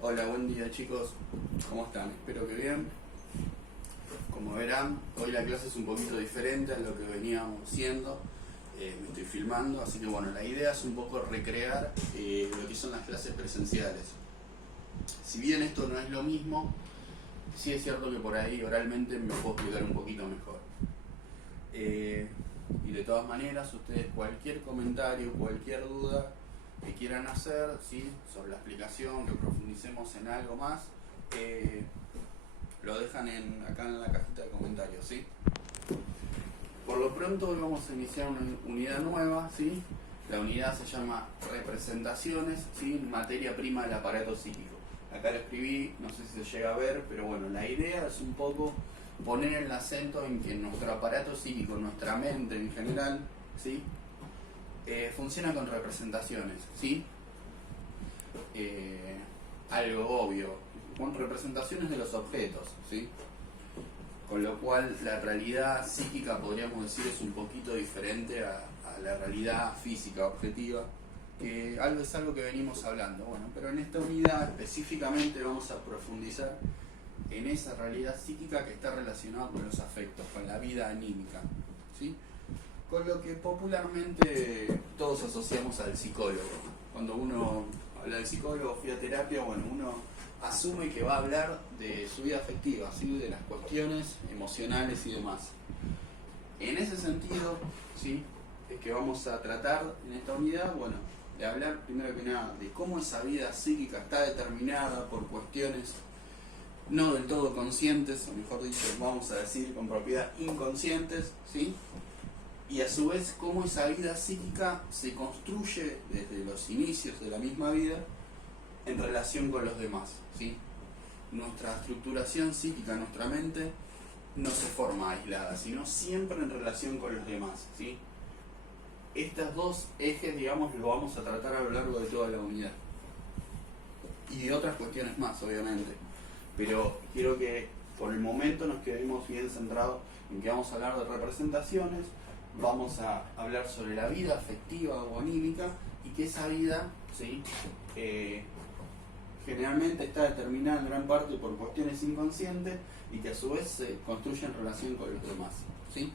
Hola, buen día chicos, ¿cómo están? Espero que bien. Como verán, hoy la clase es un poquito diferente a lo que veníamos haciendo. Me estoy filmando, así que bueno, la idea es un poco recrear lo que son las clases presenciales. Si bien esto no es lo mismo, sí es cierto que por ahí oralmente me puedo explicar un poquito mejor. Y de todas maneras, ustedes cualquier comentario, cualquier duda que quieran hacer, ¿sí?, sobre la explicación, que profundicemos en algo más, lo dejan acá en la cajita de comentarios, ¿sí? Por lo pronto hoy vamos a iniciar una unidad nueva, ¿sí? La unidad se llama Representaciones, ¿sí?, materia prima del aparato psíquico. Acá lo escribí, no sé si se llega a ver, pero bueno, la idea es un poco poner el acento en que nuestro aparato psíquico, nuestra mente en general, ¿sí?, funciona con representaciones, ¿sí? Algo obvio, con representaciones de los objetos, ¿sí? Con lo cual la realidad psíquica, podríamos decir, es un poquito diferente a la realidad física objetiva, que es algo que venimos hablando. Bueno, pero en esta unidad específicamente vamos a profundizar en esa realidad psíquica que está relacionada con los afectos, con la vida anímica, ¿sí? Con lo que popularmente todos asociamos al psicólogo. Cuando uno habla del psicólogo, fui a terapia, bueno, uno asume que va a hablar de su vida afectiva, ¿sí?, de las cuestiones emocionales y demás. En ese sentido, ¿sí?, es que vamos a tratar en esta unidad, bueno, de hablar primero que nada de cómo esa vida psíquica está determinada por cuestiones no del todo conscientes, o mejor dicho, vamos a decir con propiedad inconscientes, ¿sí?, y a su vez cómo esa vida psíquica se construye desde los inicios de la misma vida en relación con los demás, ¿sí? Nuestra estructuración psíquica, nuestra mente, no se forma aislada, sino siempre en relación con los demás, ¿sí? Estos dos ejes, digamos, los vamos a tratar a lo largo de toda la unidad. Y de otras cuestiones más, obviamente. Pero quiero que por el momento nos quedemos bien centrados en que vamos a hablar de representaciones, vamos a hablar sobre la vida afectiva o anímica, y que esa vida, ¿sí?, generalmente está determinada en gran parte por cuestiones inconscientes y que a su vez se construye en relación con los demás, ¿sí?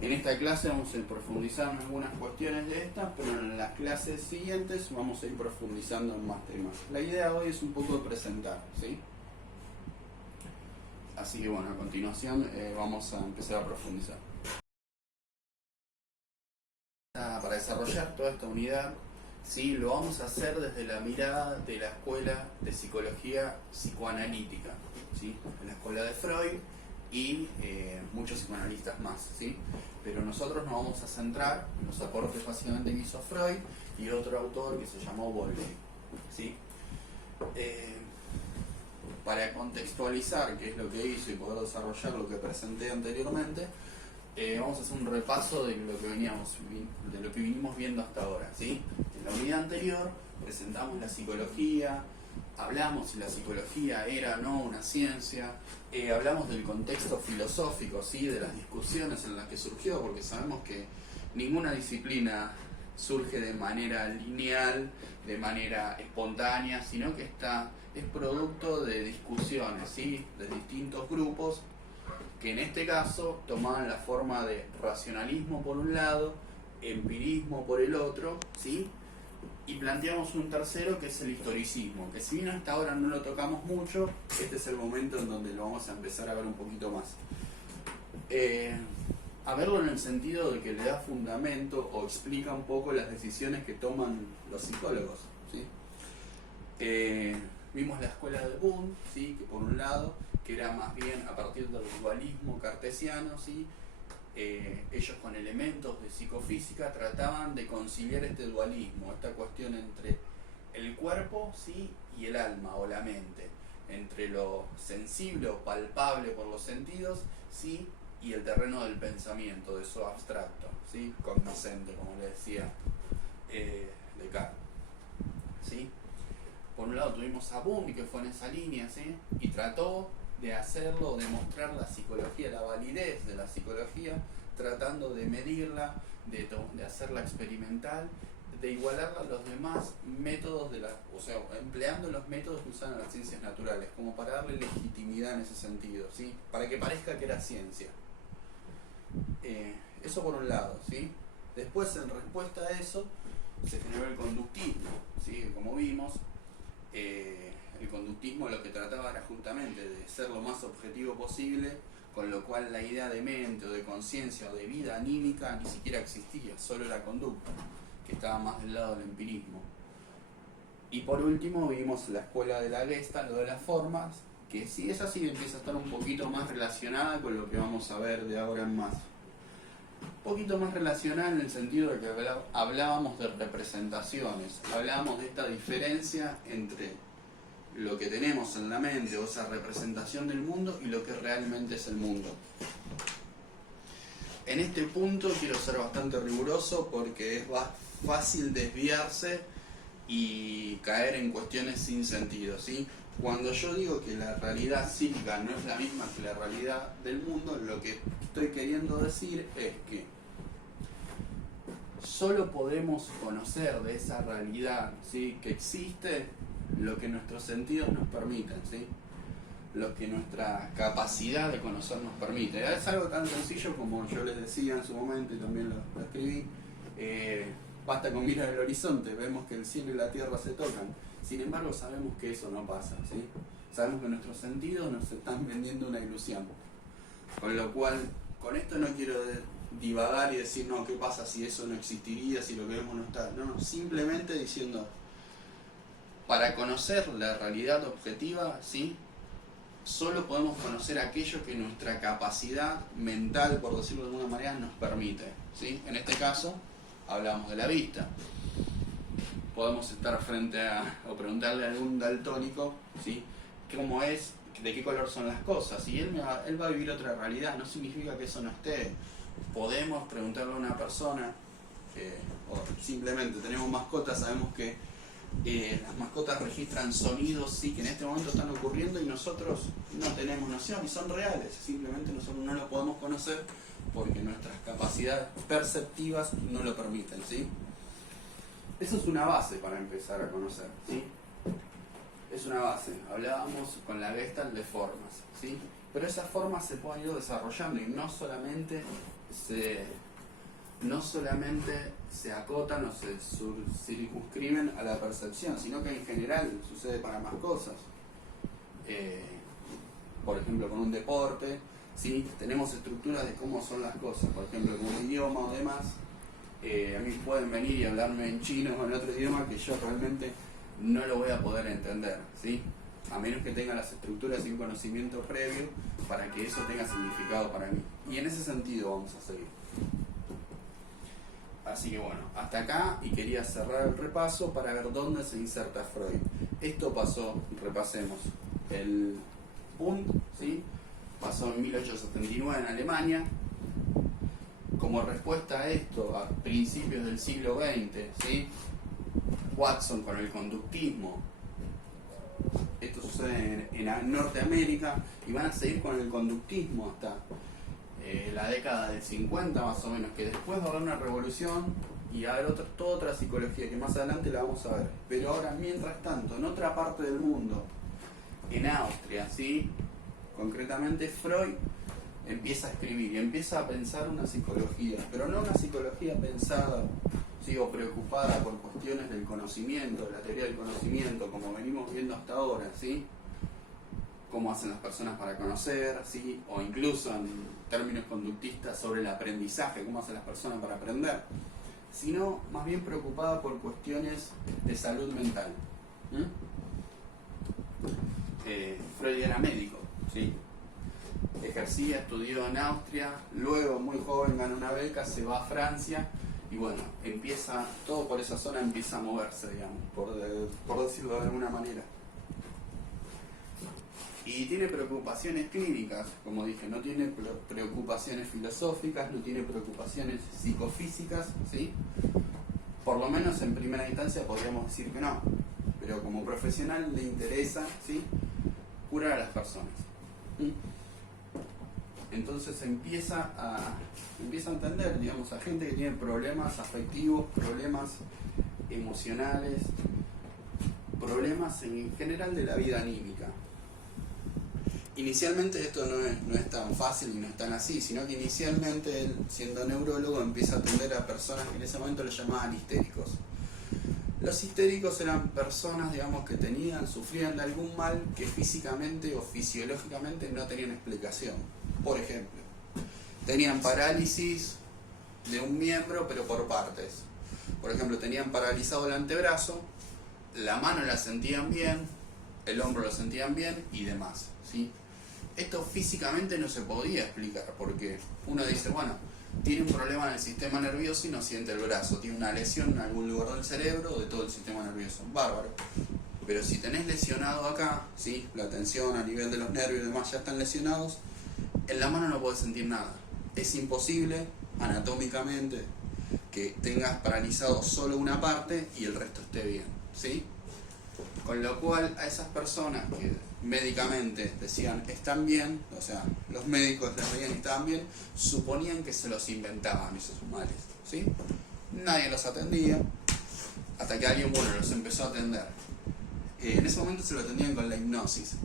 En esta clase vamos a ir profundizando en algunas cuestiones de estas, pero en las clases siguientes vamos a ir profundizando en más temas. La idea hoy es un poco de presentar, ¿sí? Así que bueno, a continuación vamos a empezar a profundizar. Para desarrollar toda esta unidad, ¿sí?, lo vamos a hacer desde la mirada de la escuela de psicología psicoanalítica, ¿sí?, la escuela de Freud y muchos psicoanalistas más, ¿sí? Pero nosotros nos vamos a centrar en los aportes básicamente que hizo Freud y otro autor que se llamó Bowlby, ¿sí? Para contextualizar qué es lo que hizo y poder desarrollar lo que presenté anteriormente, vamos a hacer un repaso de lo que vinimos viendo hasta ahora, ¿sí? En la unidad anterior presentamos la psicología, hablamos si la psicología era o no una ciencia, hablamos del contexto filosófico, ¿sí?, de las discusiones en las que surgió, porque sabemos que ninguna disciplina surge de manera lineal, de manera espontánea, sino que es producto de discusiones, ¿sí?, de distintos grupos, que en este caso tomaban la forma de racionalismo por un lado, empirismo por el otro, ¿sí?, y planteamos un tercero que es el historicismo, que si bien hasta ahora no lo tocamos mucho, este es el momento en donde lo vamos a empezar a ver un poquito más. A verlo en el sentido de que le da fundamento o explica un poco las decisiones que toman los psicólogos, ¿sí? Vimos la escuela de Boone, ¿sí?, que por un lado, que era más bien a partir del dualismo cartesiano, ¿sí?, ellos con elementos de psicofísica trataban de conciliar este dualismo, esta cuestión entre el cuerpo, ¿sí?, y el alma o la mente, entre lo sensible o palpable por los sentidos, ¿sí?, y el terreno del pensamiento, de eso abstracto, ¿sí?, cognoscente, como le decía Descartes, ¿sí? Por un lado tuvimos a Boone, que fue en esa línea, ¿sí?, y trató de hacerlo, de mostrar la psicología, la validez de la psicología, tratando de medirla, de hacerla experimental, de igualarla a los demás métodos o sea, empleando los métodos que usan las ciencias naturales, como para darle legitimidad en ese sentido, ¿sí? Para que parezca que era ciencia. Eso por un lado, ¿sí? Después, en respuesta a eso, se generó el conductismo, ¿sí? Como vimos, el conductismo lo que trataba era justamente de ser lo más objetivo posible, con lo cual la idea de mente o de conciencia o de vida anímica ni siquiera existía, solo era conducta, que estaba más del lado del empirismo. Y por último vimos la escuela de la Gestalt, lo de las formas, que sí es así, empieza a estar un poquito más relacionada con lo que vamos a ver de ahora en más. Un poquito más relacionada en el sentido de que hablábamos de representaciones, hablábamos de esta diferencia entre lo que tenemos en la mente o esa representación del mundo y lo que realmente es el mundo. En este punto quiero ser bastante riguroso porque es fácil desviarse y caer en cuestiones sin sentido, ¿sí? Cuando yo digo que la realidad psíquica no es la misma que la realidad del mundo, lo que estoy queriendo decir es que solo podemos conocer de esa realidad, ¿sí?, que existe, lo que nuestros sentidos nos permiten, ¿sí? Lo que nuestra capacidad de conocer nos permite. Es algo tan sencillo como yo les decía en su momento y también lo escribí. Basta con mirar el horizonte, vemos que el cielo y la tierra se tocan. Sin embargo, sabemos que eso no pasa, ¿sí? Sabemos que nuestros sentidos nos están vendiendo una ilusión. Con lo cual, con esto no quiero divagar y decir, no, ¿qué pasa si eso no existiría, si lo que vemos no está? No, simplemente diciendo, para conocer la realidad objetiva, ¿sí?, solo podemos conocer aquello que nuestra capacidad mental, por decirlo de alguna manera, nos permite, ¿sí? En este caso, hablamos de la vista. Podemos estar frente a, o preguntarle a algún daltónico, ¿sí?, cómo es, de qué color son las cosas, y él va a vivir otra realidad, no significa que eso no esté. Podemos preguntarle a una persona, o simplemente tenemos mascotas, sabemos que las mascotas registran sonidos, sí, que en este momento están ocurriendo y nosotros no tenemos noción y son reales, simplemente nosotros no lo podemos conocer porque nuestras capacidades perceptivas no lo permiten, ¿sí? Eso es una base para empezar a conocer, ¿sí? Es una base. Hablábamos con la Gestalt de formas, ¿sí? Pero esas formas se pueden ir desarrollando y no solamente se acotan o se circunscriben a la percepción, sino que en general sucede para más cosas. Por ejemplo, con un deporte, ¿sí?, tenemos estructuras de cómo son las cosas, por ejemplo, con un idioma o demás. A mí pueden venir y hablarme en chino o en otro idioma que yo realmente no lo voy a poder entender, ¿sí?, a menos que tenga las estructuras y un conocimiento previo para que eso tenga significado para mí. Y en ese sentido vamos a seguir. Así que bueno, hasta acá, y quería cerrar el repaso para ver dónde se inserta Freud. Esto pasó, repasemos, el Bund, ¿sí?, pasó en 1879 en Alemania. Como respuesta a esto, a principios del siglo XX, ¿sí?, Watson con el conductismo. Esto sucede en Norteamérica y van a seguir con el conductismo hasta la década del 50 más o menos, que después va a haber una revolución y va a haber toda otra psicología que más adelante la vamos a ver. Pero ahora, mientras tanto, en otra parte del mundo, en Austria, ¿sí?, concretamente Freud empieza a escribir y empieza a pensar una psicología, pero no una psicología pensada, ¿sí?, o preocupada por cuestiones del conocimiento, de la teoría del conocimiento, como venimos viendo hasta ahora, ¿sí?, cómo hacen las personas para conocer, ¿sí?, o incluso en términos conductistas sobre el aprendizaje, cómo hacen las personas para aprender, sino más bien preocupada por cuestiones de salud mental. Freud era médico, ¿sí?, ejercía, estudió en Austria, luego muy joven gana una beca, se va a Francia y bueno, empieza, todo por esa zona empieza a moverse, digamos, por decirlo de alguna manera. Y tiene preocupaciones clínicas, como dije, no tiene preocupaciones filosóficas, no tiene preocupaciones psicofísicas, ¿sí? Por lo menos en primera instancia podríamos decir que no, pero como profesional le interesa, ¿sí?, curar a las personas. Entonces empieza a entender, digamos, a gente que tiene problemas afectivos, problemas emocionales, problemas en general de la vida anímica. Inicialmente esto no es tan fácil y no es tan así, sino que inicialmente él, siendo neurólogo, empieza a atender a personas que en ese momento le llamaban histéricos. Los histéricos eran personas, digamos, que sufrían de algún mal que físicamente o fisiológicamente no tenían explicación. Por ejemplo, tenían parálisis de un miembro pero por partes. Por ejemplo, tenían paralizado el antebrazo, la mano la sentían bien, el hombro lo sentían bien y demás, ¿sí? Esto físicamente no se podía explicar porque uno dice, bueno, tiene un problema en el sistema nervioso y no siente el brazo, tiene una lesión en algún lugar del cerebro o de todo el sistema nervioso, bárbaro. Pero si tenés lesionado acá, ¿sí? La tensión a nivel de los nervios y demás ya están lesionados, en la mano no podés sentir nada. Es imposible anatómicamente que tengas paralizado solo una parte y el resto esté bien, ¿sí? Con lo cual a esas personas que médicamente decían están bien, o sea, los médicos les veían y estaban bien, suponían que se los inventaban esos males, ¿sí? Nadie los atendía, hasta que alguien, bueno, los empezó a atender. En ese momento se lo atendían con la hipnosis.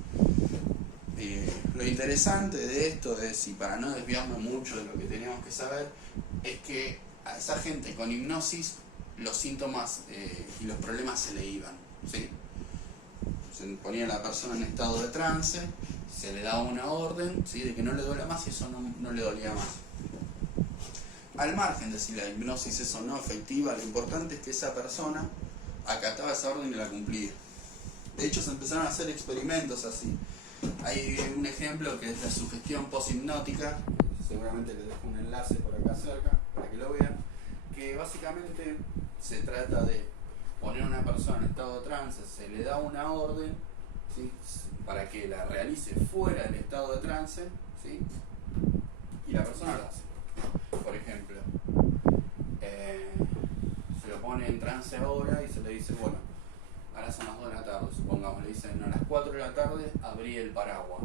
Lo interesante de esto es, y para no desviarnos mucho de lo que teníamos que saber, es que a esa gente con hipnosis los síntomas y los problemas se le iban, ¿sí? Se ponía la persona en estado de trance, se le daba una orden, ¿sí? De que no le duela más y eso no le dolía más. Al margen de si la hipnosis es o no efectiva, lo importante es que esa persona acataba esa orden y la cumplía. De hecho, se empezaron a hacer experimentos así. Hay un ejemplo que es la sugestión poshipnótica, seguramente les dejo un enlace por acá cerca para que lo vean, que básicamente se trata de poner a una persona en estado de trance, se le da una orden, ¿sí? Para que la realice fuera del estado de trance, ¿sí? Y la persona lo hace. Por ejemplo, se lo pone en trance ahora y se le dice, bueno, ahora son las 2 de la tarde, supongamos, le dicen a las 4 de la tarde abrí el paraguas.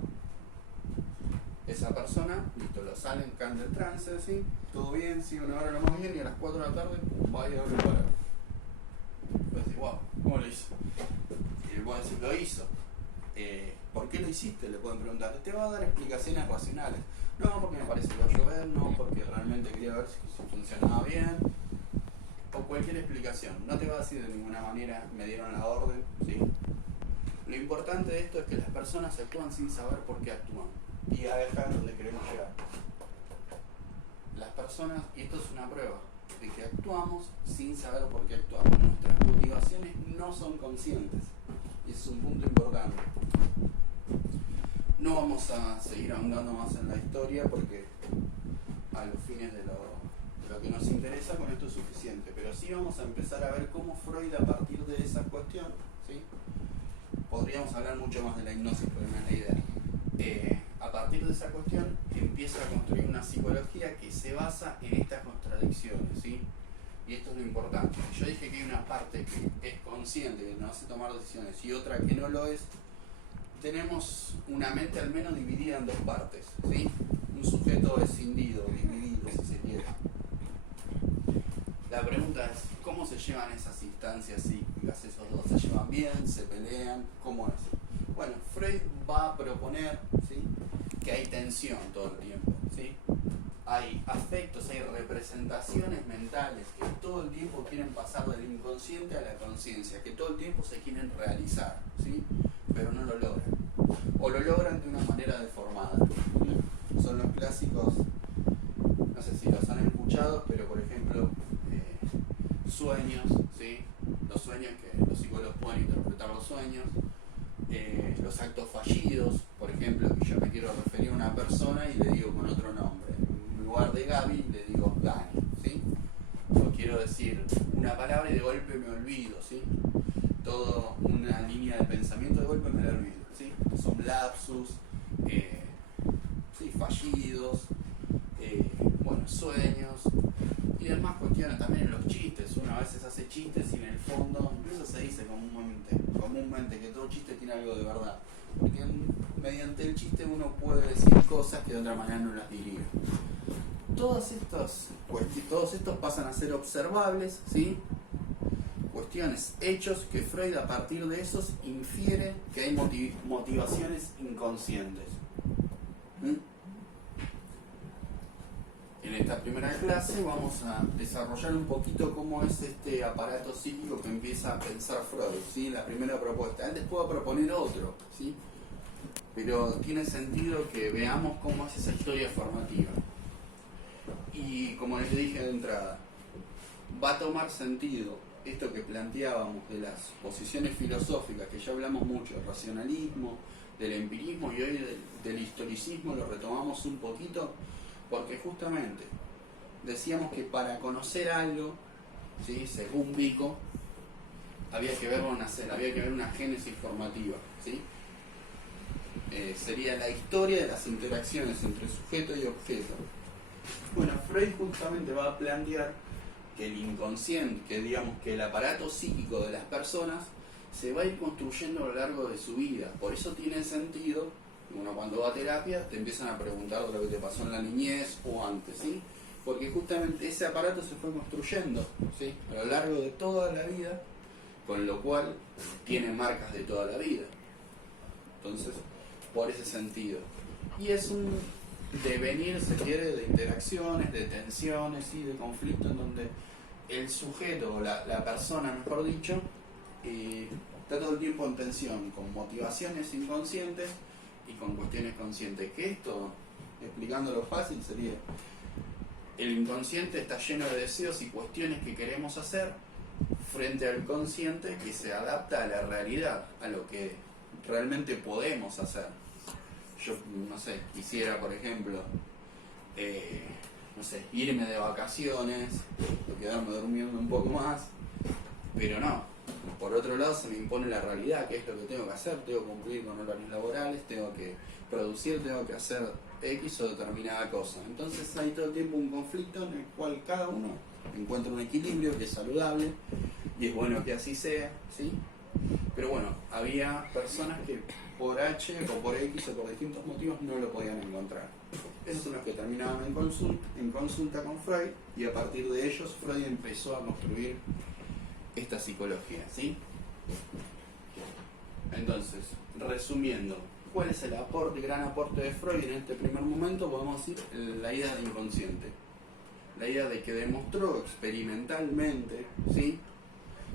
Esa persona, listo, lo salen, caen del trance, ¿sí? Todo bien, sigue una hora lo más bien y a las 4 de la tarde, va y abre el paraguas. Pues decir, wow, ¿cómo lo hizo? Y le pueden decir, lo hizo. ¿Por qué lo hiciste? Le pueden preguntar. Te va a dar explicaciones racionales. No, porque me parece que va a llover, no, porque realmente quería ver si funcionaba bien. O cualquier explicación. No te va a decir de ninguna manera, me dieron la orden, ¿sí? Lo importante de esto es que las personas actúan sin saber por qué actúan. Y a acá es donde queremos llegar. Las personas, y esto es una prueba, de que actuamos sin saber por qué actuamos. Nuestras motivaciones no son conscientes. Y ese es un punto importante. No vamos a seguir ahondando más en la historia porque a los fines de lo que nos interesa con esto es suficiente. Pero sí vamos a empezar a ver cómo Freud, a partir de esa cuestión, ¿sí? Podríamos hablar mucho más de la hipnosis, pero no es la idea. A partir de esa cuestión empieza a construir una psicología que se basa en estas contradicciones, ¿sí? Y esto es lo importante. Yo dije que hay una parte que es consciente, que nos hace tomar decisiones, y otra que no lo es. Tenemos una mente al menos dividida en dos partes, ¿sí? Un sujeto escindido, dividido, si se quiere. La pregunta es, ¿cómo se llevan esas instancias psíquicas, esos dos? ¿Se llevan bien? ¿Se pelean? ¿Cómo es? Bueno, Freud va a proponer, ¿sí?, que hay tensión todo el tiempo, ¿sí? Hay afectos, hay representaciones mentales que todo el tiempo quieren pasar del inconsciente a la conciencia, que todo el tiempo se quieren realizar, ¿sí? Pero no lo logran. O lo logran de una manera deformada. Son los clásicos, no sé si los han escuchado, pero por ejemplo, sueños, ¿sí? Los sueños, que los psicólogos pueden interpretar los sueños, los actos fallidos, por ejemplo, que yo me quiero referir a una persona y le digo con otro nombre. En lugar de Gaby le digo Dani, ¿sí? O quiero decir una palabra y de golpe me olvido, ¿sí? Toda una línea de pensamiento de golpe me la olvido, ¿sí? Son lapsus, ¿sí?, fallidos, bueno, sueños y demás cuestiones. También en los chistes, uno a veces hace chistes y en el fondo, incluso se dice comúnmente que todo chiste tiene algo de verdad, porque mediante el chiste uno puede decir cosas que de otra manera no las diría. Todos estos pasan a ser observables, ¿sí? cuestiones, hechos que Freud a partir de esos infiere que hay motivaciones inconscientes. ¿Mm? En esta primera clase vamos a desarrollar un poquito cómo es este aparato psíquico que empieza a pensar Freud, ¿sí? La primera propuesta. Él después va a proponer otro, ¿sí? Pero tiene sentido que veamos cómo es esa historia formativa. Y como les dije de entrada, va a tomar sentido esto que planteábamos de las posiciones filosóficas, que ya hablamos mucho, del racionalismo, del empirismo, y hoy del historicismo lo retomamos un poquito, porque justamente decíamos que para conocer algo, ¿sí? Según Vico, había que ver una génesis formativa, ¿sí? Sería la historia de las interacciones entre sujeto y objeto. Bueno, Freud justamente va a plantear que el inconsciente, que el aparato psíquico de las personas se va a ir construyendo a lo largo de su vida. Por eso tiene sentido, uno cuando va a terapia te empiezan a preguntar lo que te pasó en la niñez o antes, ¿sí? Porque justamente ese aparato se fue construyendo, ¿sí? A lo largo de toda la vida, con lo cual tiene marcas de toda la vida. Entonces, por ese sentido. Y es un devenir, se quiere, de interacciones, de tensiones y de conflictos en donde el sujeto, o la persona, mejor dicho, está todo el tiempo en tensión, con motivaciones inconscientes y con cuestiones conscientes. Que esto, explicándolo fácil, sería: el inconsciente está lleno de deseos y cuestiones que queremos hacer frente al consciente, que se adapta a la realidad, a lo que realmente podemos hacer. Yo, no sé, quisiera, por ejemplo, irme de vacaciones, o quedarme durmiendo un poco más, pero no. Por otro lado, se me impone la realidad, que es lo que tengo que hacer. Tengo que cumplir con horarios laborales, tengo que producir, tengo que hacer X o determinada cosa. Entonces hay todo el tiempo un conflicto en el cual cada uno encuentra un equilibrio que es saludable, y es bueno que así sea, ¿sí? Pero bueno, había personas que por H o por X o por distintos motivos no lo podían encontrar. Esos son los que terminaban en consulta con Freud, y a partir de ellos Freud empezó a construir esta psicología, ¿sí? Entonces, resumiendo, ¿cuál es el gran aporte de Freud en este primer momento? Podemos decir la idea de inconsciente. La idea de que demostró experimentalmente, ¿sí?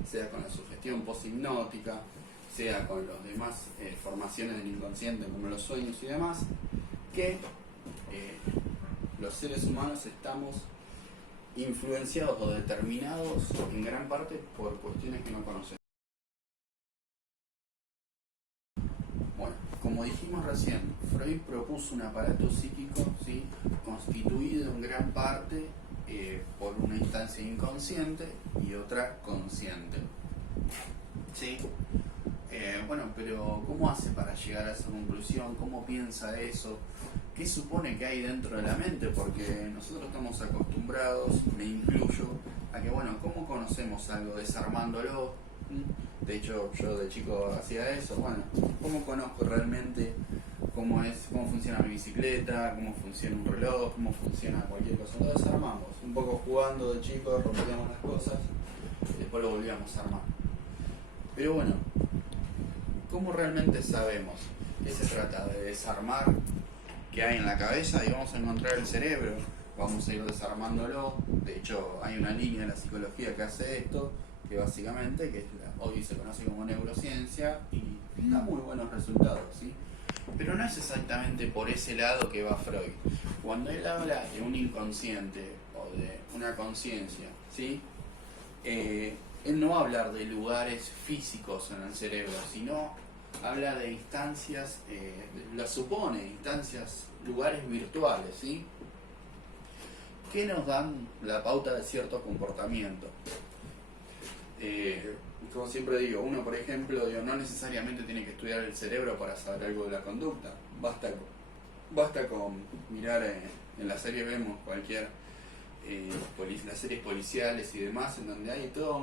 Sea con la sugestión poshipnótica, sea con las demás formaciones del inconsciente como los sueños y demás, que los seres humanos estamos influenciados o determinados en gran parte por cuestiones que no conocemos. Bueno, como dijimos recién, Freud propuso un aparato psíquico, ¿sí? Constituido en gran parte por una instancia inconsciente y otra consciente, ¿sí? Bueno, pero ¿cómo hace para llegar a esa conclusión? ¿Cómo piensa eso? ¿Qué supone que hay dentro de la mente? Porque nosotros estamos acostumbrados, me incluyo, a que, bueno, ¿cómo conocemos algo? Desarmándolo. De hecho, yo de chico hacía eso. Bueno, ¿cómo conozco realmente cómo funciona mi bicicleta, cómo funciona un reloj, cómo funciona cualquier cosa? Lo desarmamos. Un poco jugando de chico, rompíamos las cosas y después lo volvíamos a armar. Pero bueno, ¿cómo realmente sabemos que se trata de desarmar qué hay en la cabeza y vamos a encontrar el cerebro? Vamos a ir desarmándolo. De hecho, hay una línea de la psicología que hace esto, que básicamente, hoy se conoce como neurociencia, y da muy buenos resultados, ¿sí? Pero no es exactamente por ese lado que va Freud. Cuando él habla de un inconsciente o de una conciencia, ¿sí? Él no va a hablar de lugares físicos en el cerebro, sino habla de instancias, lugares virtuales, ¿sí? Que nos dan la pauta de cierto comportamiento. Como siempre digo, uno, por ejemplo, no necesariamente tiene que estudiar el cerebro para saber algo de la conducta. Basta con mirar, en la serie vemos las series policiales y demás, en donde hay toda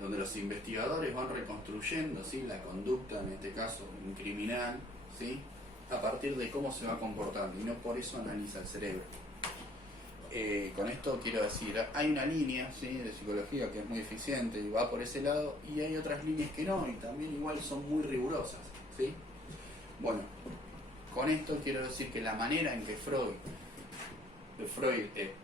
donde los investigadores van reconstruyendo, ¿sí? La conducta, en este caso un criminal, ¿sí? A partir de cómo se va comportando, y no por eso analiza el cerebro. Con esto quiero decir, hay una línea, ¿sí?, de psicología que es muy eficiente y va por ese lado, y hay otras líneas que no, y también igual son muy rigurosas, ¿sí? Bueno, con esto quiero decir que la manera en que Freud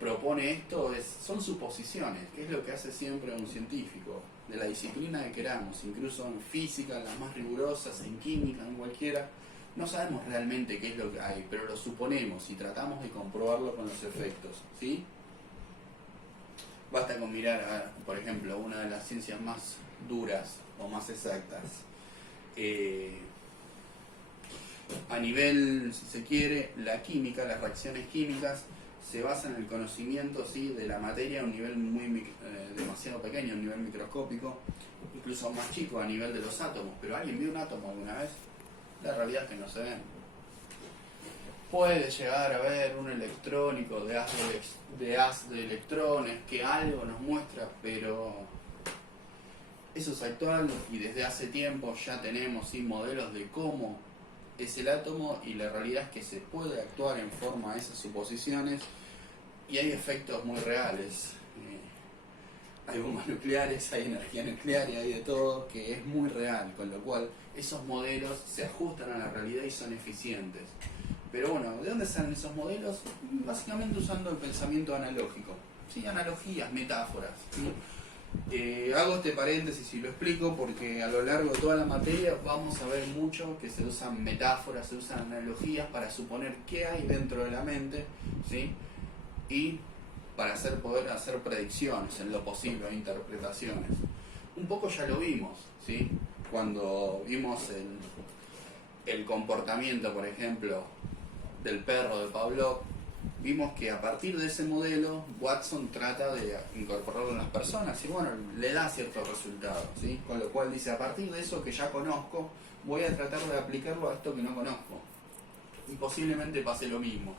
propone esto son suposiciones, que es lo que hace siempre un científico, de la disciplina que queramos, incluso en física, en las más rigurosas, en química, en cualquiera. No sabemos realmente qué es lo que hay, pero lo suponemos y tratamos de comprobarlo con los efectos, ¿sí? Basta con mirar, por ejemplo, una de las ciencias más duras o más exactas. A nivel, si se quiere, la química, las reacciones químicas, se basa en el conocimiento, ¿sí?, de la materia a un nivel demasiado pequeño, a un nivel microscópico, incluso más chico a nivel de los átomos. ¿Pero alguien vio un átomo alguna vez? La realidad es que no se ven. Puede llegar a ver un electrónico de haz de electrones que algo nos muestra, pero eso es actual y desde hace tiempo ya tenemos, ¿sí?, modelos de cómo es el átomo, y la realidad es que se puede actuar en forma a esas suposiciones y hay efectos muy reales. Hay bombas nucleares, hay energía nuclear y hay de todo, que es muy real, con lo cual esos modelos se ajustan a la realidad y son eficientes. Pero bueno, ¿de dónde salen esos modelos? Básicamente usando el pensamiento analógico, ¿sí? Analogías, metáforas, ¿sí? Hago este paréntesis y lo explico porque a lo largo de toda la materia vamos a ver mucho que se usan metáforas, se usan analogías para suponer qué hay dentro de la mente, ¿sí?, y para poder hacer predicciones en lo posible, o interpretaciones. Un poco ya lo vimos, ¿sí?, cuando vimos el comportamiento, por ejemplo, del perro de Pavlov. Vimos que a partir de ese modelo Watson trata de incorporarlo en las personas y bueno, le da ciertos resultados, ¿sí? Con lo cual dice, a partir de eso que ya conozco, voy a tratar de aplicarlo a esto que no conozco. Y posiblemente pase lo mismo.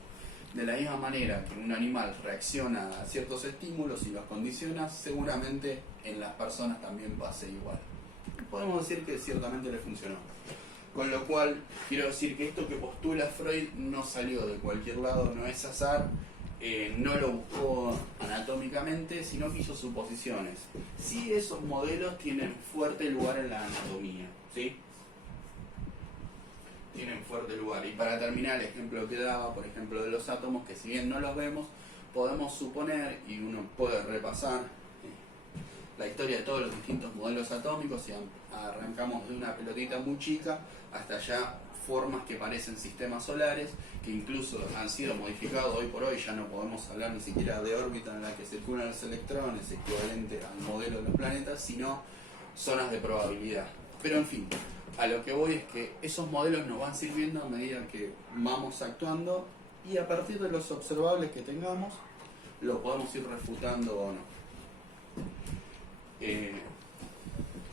De la misma manera que un animal reacciona a ciertos estímulos y los condiciona, seguramente en las personas también pase igual. Podemos decir que ciertamente le funcionó. Con lo cual, quiero decir que esto que postula Freud no salió de cualquier lado, no es azar, no lo buscó anatómicamente, sino que hizo suposiciones. Sí, esos modelos tienen fuerte lugar en la anatomía, ¿sí? Tienen fuerte lugar. Y para terminar, el ejemplo que daba, por ejemplo, de los átomos, que si bien no los vemos, podemos suponer, y uno puede repasar la historia de todos los distintos modelos atómicos, y arrancamos de una pelotita muy chica hasta ya formas que parecen sistemas solares, que incluso han sido modificados hoy por hoy. Ya no podemos hablar ni siquiera de órbita en la que circulan los electrones, equivalente al modelo de los planetas, sino zonas de probabilidad. Pero en fin, a lo que voy es que esos modelos nos van sirviendo a medida que vamos actuando, y a partir de los observables que tengamos, lo podemos ir refutando o no.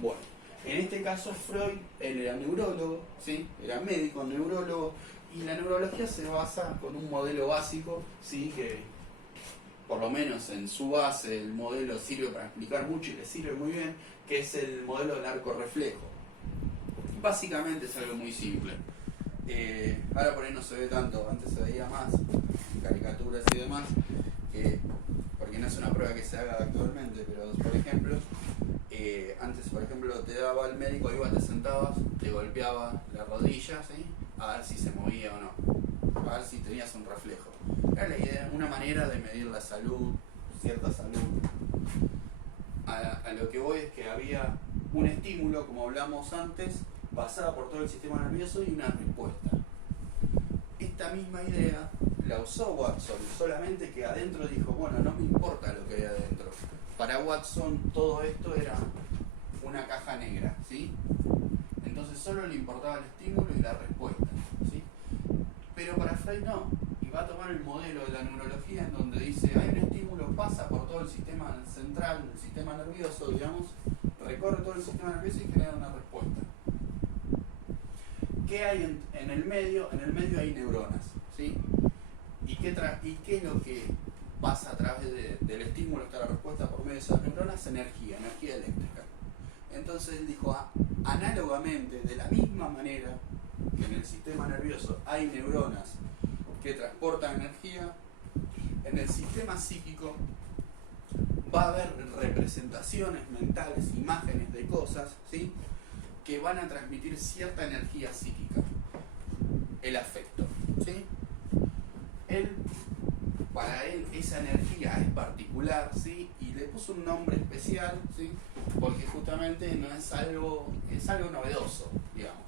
Bueno, en este caso Freud, él era neurólogo, ¿sí?, era médico, neurólogo, y la neurología se basa con un modelo básico, ¿sí?, que por lo menos en su base el modelo sirve para explicar mucho y le sirve muy bien, que es el modelo del arco reflejo. Básicamente es algo muy simple. Ahora por ahí no se ve tanto, antes se veía más, caricaturas y demás, porque no es una prueba que se haga actualmente, pero por ejemplo, antes por ejemplo te daba el médico, ibas, te sentabas, te golpeaba la rodilla, ¿sí?, a ver si se movía o no, a ver si tenías un reflejo. Era la idea, una manera de medir la salud, cierta salud. A lo que voy es que había un estímulo, como hablamos antes, pasaba por todo el sistema nervioso y una respuesta. Esta misma idea la usó Watson, solamente que adentro dijo, bueno, no me importa lo que hay adentro. Para Watson todo esto era una caja negra, ¿sí? Entonces solo le importaba el estímulo y la respuesta, ¿sí? Pero para Freud no, y va a tomar el modelo de la neurología en donde dice, hay un estímulo, pasa por todo el sistema central, el sistema nervioso, digamos, recorre todo el sistema nervioso y genera una respuesta. ¿Qué hay en el medio? En el medio hay neuronas, ¿sí? ¿Y qué es lo que pasa a través del estímulo hasta la respuesta por medio de esas neuronas? Energía eléctrica. Entonces él dijo, análogamente, de la misma manera que en el sistema nervioso hay neuronas que transportan energía, en el sistema psíquico va a haber representaciones mentales, imágenes de cosas, ¿sí?, que van a transmitir cierta energía psíquica. El afecto, ¿sí? Para él esa energía es particular, ¿sí?, y le puso un nombre especial, ¿sí?, porque justamente no es algo novedoso, digamos.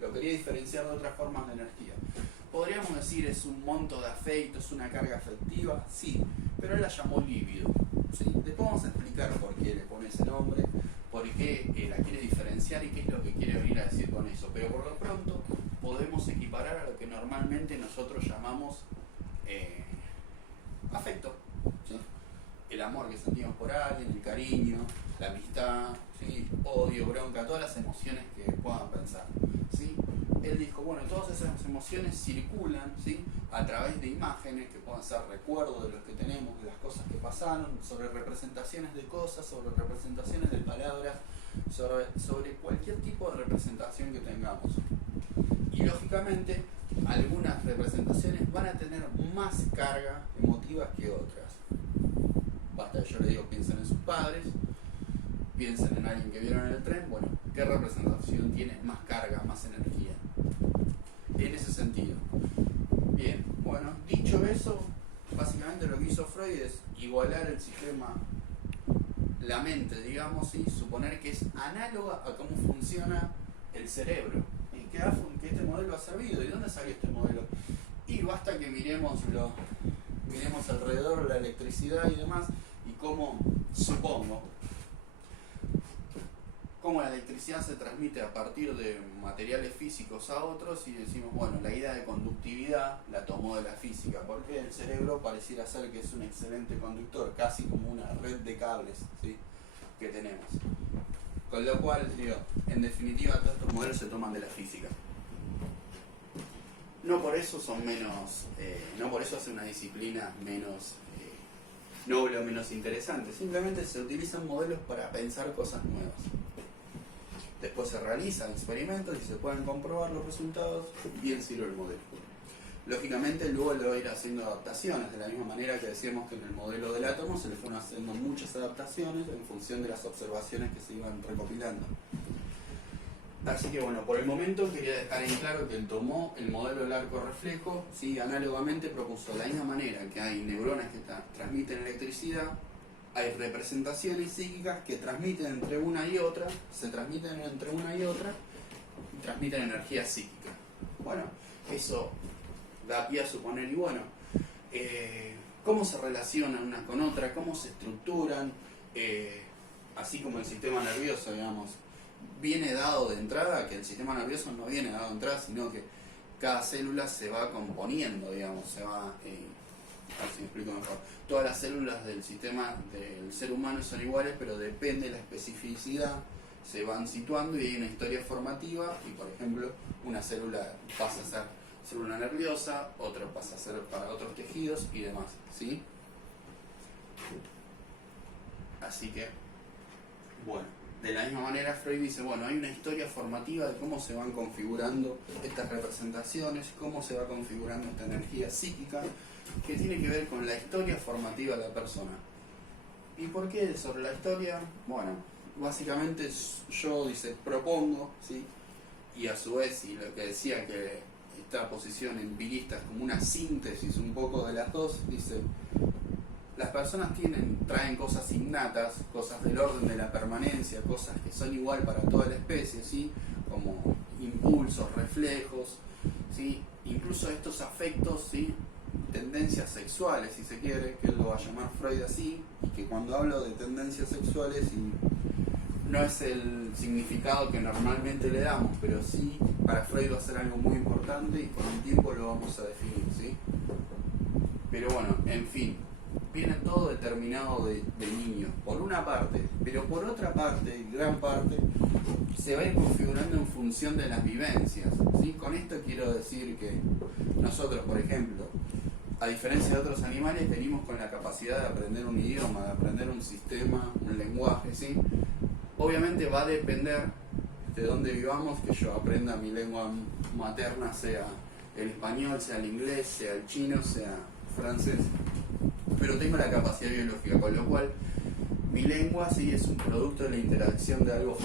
Lo quería diferenciar de otras formas de energía. Podríamos decir es un monto de afecto, es una carga afectiva, sí, pero él la llamó líbido, ¿sí? Después vamos a explicar por qué le pone ese nombre, por qué la quiere diferenciar y qué es lo que quiere venir a decir con eso. Pero por lo pronto podemos equiparar a lo que normalmente nosotros llamamos afecto, ¿sí? El amor que sentimos por alguien, el cariño, la amistad, ¿sí?, odio, bronca, todas las emociones que puedan pensar, ¿sí? Él dijo, bueno, todas esas emociones circulan, ¿sí?, a través de imágenes que puedan ser recuerdos de los que tenemos, de las cosas que pasaron, sobre representaciones de cosas, sobre representaciones de palabras, sobre cualquier tipo de representación que tengamos. Y lógicamente, algunas representaciones van a tener más carga emotiva que otras. Basta que yo le digo, piensen en sus padres, piensen en alguien que vieron en el tren, bueno, ¿qué representación tiene más carga, más energía? En ese sentido. Bien, bueno, dicho eso, básicamente lo que hizo Freud es igualar el sistema, la mente, digamos, y suponer que es análoga a cómo funciona el cerebro. Y que este modelo ha servido. ¿Y dónde salió este modelo? Y basta que miremos alrededor la electricidad y demás, y cómo, supongo, cómo la electricidad se transmite a partir de materiales físicos a otros, y decimos, bueno, la idea de conductividad la tomó de la física, porque el cerebro pareciera ser que es un excelente conductor, casi como una red de cables, ¿sí?, que tenemos. Con lo cual, digo, en definitiva, todos estos modelos se toman de la física. No por eso son menos, no por eso hace una disciplina menos noble o menos interesante, simplemente se utilizan modelos para pensar cosas nuevas. Después se realizan experimentos y se pueden comprobar los resultados, bien sirve el modelo. Lógicamente luego le va a ir haciendo adaptaciones, de la misma manera que decíamos que en el modelo del átomo se le fueron haciendo muchas adaptaciones en función de las observaciones que se iban recopilando. Así que bueno, por el momento quería dejar en claro que él tomó el modelo del arco reflejo, ¿sí?, análogamente propuso de la misma manera que hay neuronas que transmiten electricidad, hay representaciones psíquicas que transmiten entre una y otra, se transmiten entre una y otra y transmiten energía psíquica. Bueno, eso da pie a suponer, y bueno, cómo se relacionan una con otra, cómo se estructuran, así como el sistema nervioso, digamos, viene dado de entrada, que el sistema nervioso no viene dado de entrada, sino que cada célula se va componiendo, digamos, se va... a ver si me explico mejor. Todas las células del sistema del ser humano son iguales, pero depende de la especificidad, se van situando y hay una historia formativa, y por ejemplo, una célula pasa a ser célula nerviosa, otra pasa a ser para otros tejidos y demás, ¿sí? Así que, bueno, de la misma manera Freud dice, bueno, hay una historia formativa de cómo se van configurando estas representaciones, cómo se va configurando esta energía psíquica, que tiene que ver con la historia formativa de la persona. ¿Y por qué sobre la historia? Bueno, básicamente yo, dice, propongo, ¿sí?, y a su vez, y lo que decía que esta posición empirista es como una síntesis un poco de las dos, dice, las personas traen cosas innatas, cosas del orden de la permanencia, cosas que son igual para toda la especie, ¿sí?, como impulsos, reflejos, ¿sí?, incluso estos afectos, ¿sí?, tendencias sexuales, si se quiere, que él lo va a llamar Freud así, y que cuando hablo de tendencias sexuales no es el significado que normalmente le damos, pero sí para Freud va a ser algo muy importante y con el tiempo lo vamos a definir, ¿sí? Pero bueno, en fin, viene todo determinado de niños, por una parte, pero por otra parte, gran parte, se va a ir configurando en función de las vivencias, ¿sí? Con esto quiero decir que nosotros, por ejemplo, a diferencia de otros animales, venimos con la capacidad de aprender un idioma, de aprender un sistema, un lenguaje, ¿sí? Obviamente va a depender de dónde vivamos, que yo aprenda mi lengua materna, sea el español, sea el inglés, sea el chino, sea francés. pero tengo la capacidad biológica, con lo cual mi lengua sí es un producto de la interacción de ambos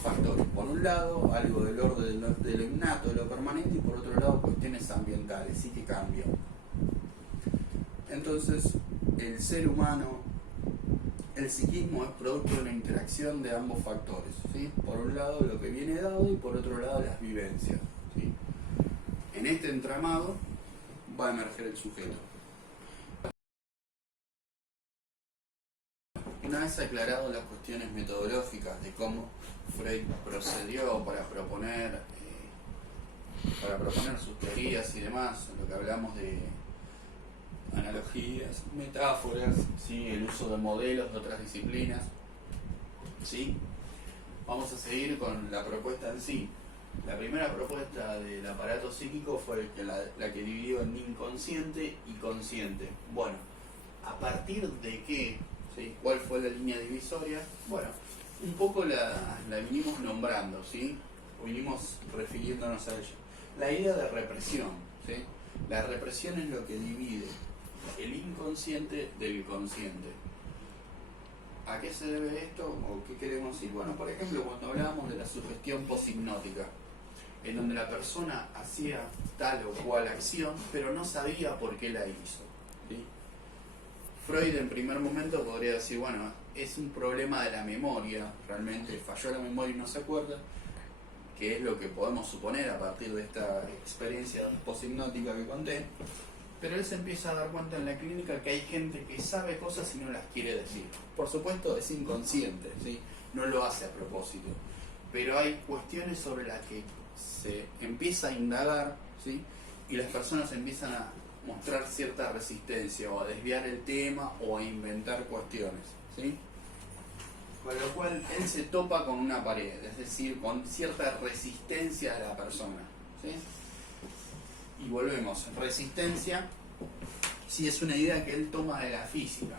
factores. Por un lado, algo del orden de lo innato, de lo permanente, y por otro lado, cuestiones ambientales, sí que cambian. Entonces, el ser humano, el psiquismo es producto de una interacción de ambos factores, ¿sí? Por un lado, lo que viene dado, y por otro lado, las vivencias, ¿sí? En este entramado va a emerger el sujeto. Una vez aclarado las cuestiones metodológicas de cómo Freud procedió para proponer sus teorías y demás, lo que hablamos de analogías, metáforas, ¿sí? El uso de modelos de otras disciplinas, ¿sí? Vamos a seguir con la propuesta en sí. La primera propuesta del aparato psíquico fue la que dividió en inconsciente y consciente. Bueno, ¿a partir de qué? ¿Sí? ¿Cuál fue la línea divisoria? Bueno, un poco la vinimos nombrando, ¿sí? Vinimos refiriéndonos a ella. La idea de represión, ¿sí? La represión es lo que divide el inconsciente del consciente. ¿A qué se debe esto o qué queremos decir? Bueno, por ejemplo, cuando hablábamos de la sugestión poshipnótica, en donde la persona hacía tal o cual acción, pero no sabía por qué la hizo, ¿sí? Freud en primer momento podría decir, bueno, es un problema de la memoria, realmente falló la memoria y no se acuerda, que es lo que podemos suponer a partir de esta experiencia poshipnótica que conté, pero él se empieza a dar cuenta en la clínica que hay gente que sabe cosas y no las quiere decir. Por supuesto es inconsciente, ¿sí? No lo hace a propósito, pero hay cuestiones sobre las que se empieza a indagar, ¿sí? Y las personas empiezan a mostrar cierta resistencia o a desviar el tema o a inventar cuestiones, ¿sí? Con lo cual él se topa con una pared, es decir, con cierta resistencia de la persona, ¿sí? Y volvemos, resistencia sí es una idea que él toma de la física.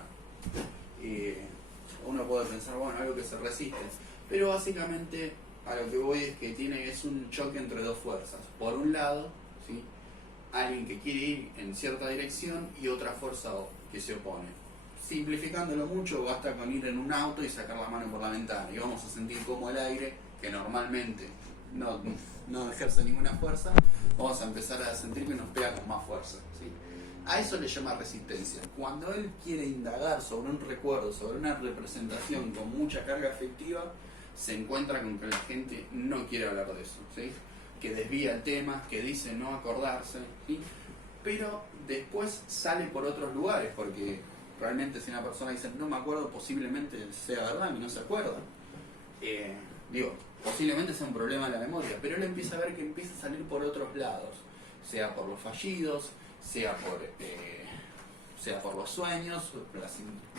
Uno puede pensar, bueno, algo que se resiste, pero básicamente a lo que voy es que es un choque entre dos fuerzas. Por un lado, ¿sí? Alguien que quiere ir en cierta dirección y otra fuerza que se opone. Simplificándolo mucho, basta con ir en un auto y sacar la mano por la ventana y vamos a sentir como el aire, que normalmente no ejerce ninguna fuerza, vamos a empezar a sentir que nos pega con más fuerza, ¿sí? A eso le llama resistencia. Cuando él quiere indagar sobre un recuerdo, sobre una representación con mucha carga afectiva, se encuentra con que la gente no quiere hablar de eso, ¿sí? Que desvía el tema, que dice no acordarse, ¿sí? Pero después sale por otros lugares, porque realmente si una persona dice no me acuerdo, posiblemente sea verdad y no se acuerda. Posiblemente sea un problema de la memoria, pero él empieza a ver que empieza a salir por otros lados, sea por los fallidos, sea por los sueños,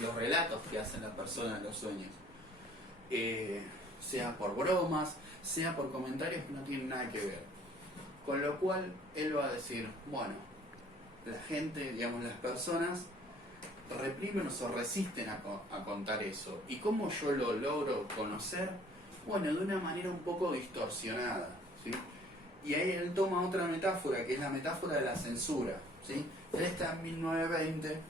los relatos que hacen las personas en los sueños, sea por bromas, sea por comentarios que no tienen nada que ver. Con lo cual él va a decir, bueno, la gente, digamos, las personas reprimen o se resisten a contar eso. ¿Y cómo yo lo logro conocer? Bueno, de una manera un poco distorsionada, ¿sí? Y ahí él toma otra metáfora, que es la metáfora de la censura, ¿sí? Él está en 1920,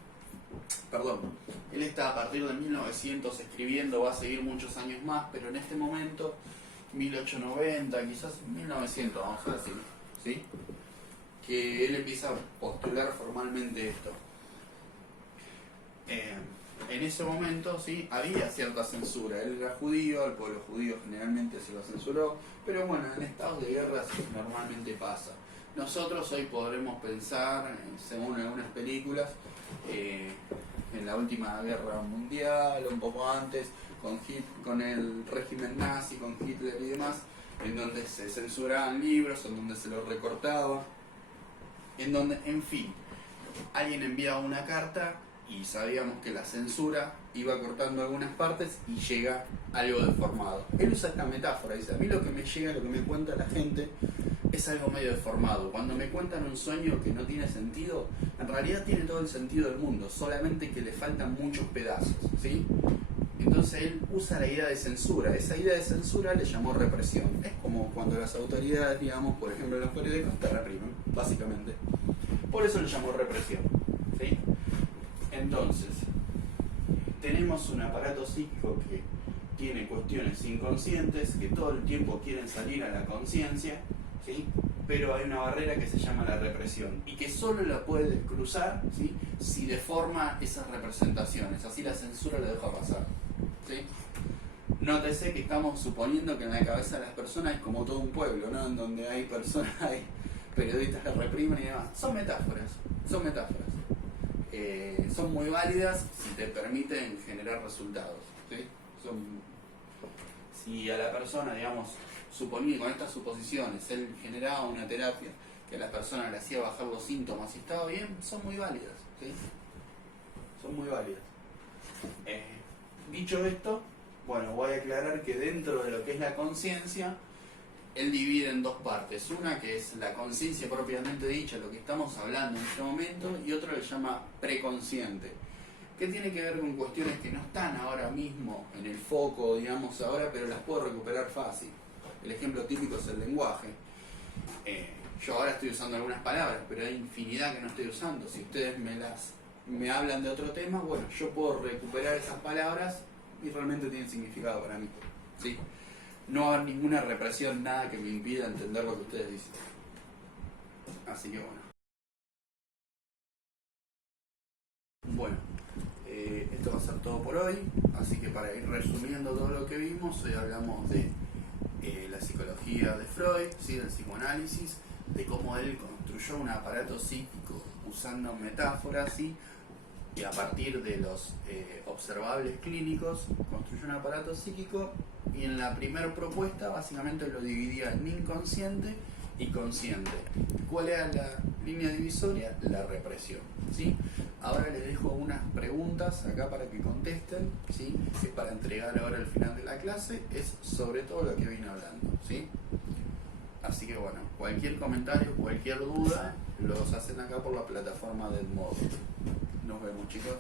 él está a partir de 1900 escribiendo, va a seguir muchos años más, pero en este momento, 1890, quizás 1900, vamos a decir, ¿sí? Que él empieza a postular formalmente esto. En ese momento, sí, había cierta censura. Él era judío, el pueblo judío generalmente se lo censuró, pero bueno, en estados de guerra normalmente pasa. Nosotros hoy podremos pensar, según algunas películas, en la última guerra mundial, un poco antes, con el régimen nazi, con Hitler y demás, en donde se censuraban libros, en donde se los recortaba, en donde, en fin, alguien enviaba una carta y sabíamos que la censura iba cortando algunas partes y llega algo deformado. Él usa esta metáfora, dice, a mí lo que me llega, lo que me cuenta la gente es algo medio deformado. Cuando me cuentan un sueño que no tiene sentido, en realidad tiene todo el sentido del mundo, solamente que le faltan muchos pedazos, ¿sí? Entonces él usa la idea de censura. Esa idea de censura le llamó represión. Es como cuando las autoridades, digamos, por ejemplo los periódicos, te reprimen, básicamente. Por eso le llamó represión, ¿sí? Entonces, tenemos un aparato psíquico que tiene cuestiones inconscientes que todo el tiempo quieren salir a la conciencia, ¿sí? Pero hay una barrera que se llama la represión y que solo la puede cruzar, ¿sí? Si deforma esas representaciones, así la censura la deja pasar, ¿sí? Nótese que estamos suponiendo que en la cabeza de las personas es como todo un pueblo, ¿no? En donde hay personas, hay periodistas que reprimen y demás. Son metáforas, son metáforas. Son muy válidas si te permiten generar resultados, ¿sí? Si a la persona, digamos, suponiendo con estas suposiciones, él generaba una terapia que a la persona le hacía bajar los síntomas y estaba bien, son muy válidas, ¿sí? Son muy válidas. Dicho esto, bueno, voy a aclarar que dentro de lo que es la conciencia, él divide en dos partes. Una que es la conciencia propiamente dicha, lo que estamos hablando en este momento, y otro le llama preconsciente, que tiene que ver con cuestiones que no están ahora mismo en el foco, digamos, ahora, pero las puedo recuperar fácil. El ejemplo típico es el lenguaje. Yo ahora estoy usando algunas palabras, pero hay infinidad que no estoy usando. Si ustedes me hablan de otro tema, bueno, yo puedo recuperar esas palabras y realmente tienen significado para mí, ¿sí? No va a haber ninguna represión, nada que me impida entender lo que ustedes dicen. Así que bueno. Bueno, esto va a ser todo por hoy, así que para ir resumiendo todo lo que vimos, hoy hablamos de la psicología de Freud, ¿sí? Del psicoanálisis, de cómo él construyó un aparato psíquico usando metáforas, ¿sí? Y a partir de los observables clínicos construyó un aparato psíquico, y en la primera propuesta básicamente lo dividía en inconsciente y consciente. ¿Cuál era la línea divisoria? La represión, ¿sí? Ahora les dejo unas preguntas acá para que contesten, ¿sí? Es para entregar ahora al final de la clase, es sobre todo lo que vine hablando, ¿sí? Así que bueno, cualquier comentario, cualquier duda, los hacen acá por la plataforma del Moodle. Nos vemos, chicos.